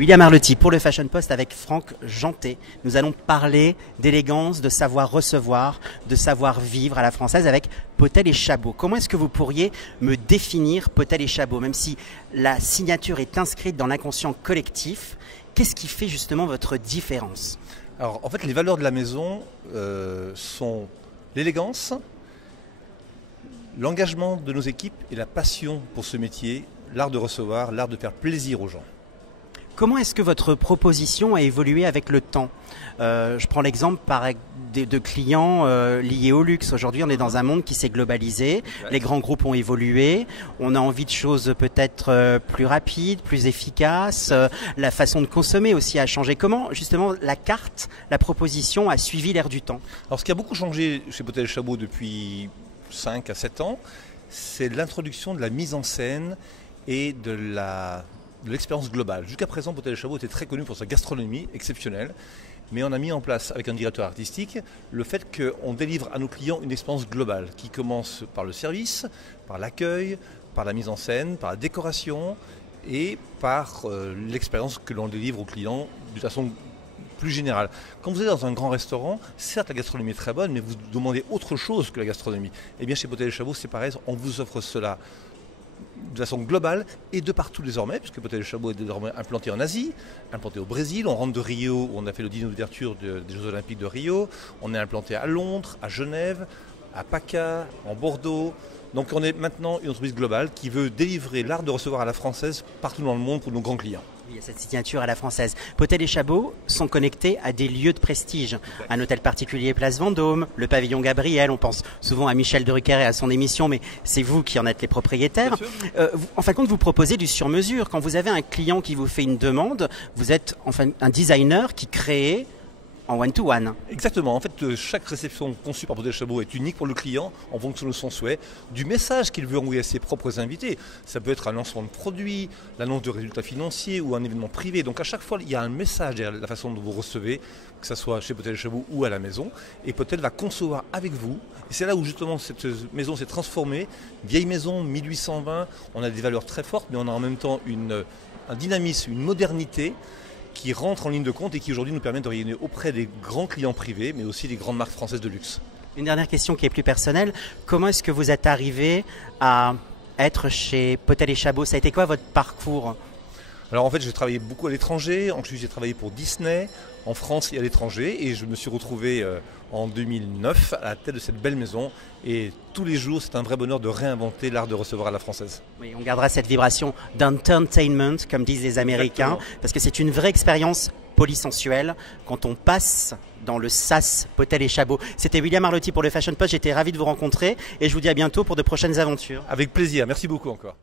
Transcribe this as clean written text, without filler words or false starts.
William Arlotti pour le Fashion Post avec Franck Janté. Nous allons parler d'élégance, de savoir recevoir, de savoir vivre à la française avec Potel et Chabot. Comment est-ce que vous pourriez me définir Potel et Chabot? Même si la signature est inscrite dans l'inconscient collectif, qu'est-ce qui fait justement votre différence? Alors en fait les valeurs de la maison sont l'élégance, l'engagement de nos équipes et la passion pour ce métier, l'art de recevoir, l'art de faire plaisir aux gens. Comment est-ce que votre proposition a évolué avec le temps? Je prends l'exemple de clients liés au luxe. Aujourd'hui, on est dans un monde qui s'est globalisé. Les grands groupes ont évolué. On a envie de choses peut-être plus rapides, plus efficaces. La façon de consommer aussi a changé. Comment, justement, la carte, la proposition a suivi l'air du temps? Alors, ce qui a beaucoup changé chez Potel et Chabot depuis 5 à 7 ans, c'est l'introduction de la mise en scène et de l'expérience globale. Jusqu'à présent, Potel et Chabot était très connu pour sa gastronomie exceptionnelle, mais on a mis en place, avec un directeur artistique, le fait qu'on délivre à nos clients une expérience globale qui commence par le service, par l'accueil, par la mise en scène, par la décoration et par l'expérience que l'on délivre aux clients de façon plus générale. Quand vous êtes dans un grand restaurant, certes la gastronomie est très bonne, mais vous demandez autre chose que la gastronomie. Et bien chez Potel et Chabot, c'est pareil, on vous offre cela de façon globale et de partout désormais, puisque Potel et Chabot est désormais implanté en Asie, implanté au Brésil, on rentre de Rio, où on a fait le dîner d'ouverture des Jeux Olympiques de Rio, on est implanté à Londres, à Genève, à PACA, en Bordeaux. Donc on est maintenant une entreprise globale qui veut délivrer l'art de recevoir à la française partout dans le monde pour nos grands clients. Il y a cette signature à la française. Potel et Chabot sont connectés à des lieux de prestige. Un hôtel particulier Place Vendôme, le pavillon Gabriel, on pense souvent à Michel Drucker et à son émission, mais c'est vous qui en êtes les propriétaires. En fin de compte, vous proposez du sur-mesure. Quand vous avez un client qui vous fait une demande, vous êtes enfin un designer qui crée en one-to-one. Exactement. En fait, chaque réception conçue par Potel et Chabot est unique pour le client en fonction de son souhait, du message qu'il veut envoyer à ses propres invités. Ça peut être un lancement de produit, l'annonce de résultats financiers ou un événement privé. Donc à chaque fois, il y a un message derrière la façon dont vous recevez, que ce soit chez Potel et Chabot ou à la maison. Et Potel va concevoir avec vous. Et c'est là où justement cette maison s'est transformée. Vieille maison, 1820, on a des valeurs très fortes, mais on a en même temps un dynamisme, une modernité qui rentre en ligne de compte et qui aujourd'hui nous permet de rayonner auprès des grands clients privés, mais aussi des grandes marques françaises de luxe. Une dernière question qui est plus personnelle. Comment est-ce que vous êtes arrivé à être chez Potel et Chabot? Ça a été quoi votre parcours? Alors en fait, j'ai travaillé beaucoup à l'étranger. Ensuite, j'ai travaillé pour Disney, en France et à l'étranger. Et je me suis retrouvé en 2009 à la tête de cette belle maison. Et tous les jours, c'est un vrai bonheur de réinventer l'art de recevoir à la française. Oui, on gardera cette vibration d'entertainment, comme disent les Américains, parce que c'est une vraie expérience polysensuelle quand on passe dans le sas Potel et Chabot. C'était William Arlotti pour le Fashion Post. J'étais ravi de vous rencontrer et je vous dis à bientôt pour de prochaines aventures. Avec plaisir. Merci beaucoup encore.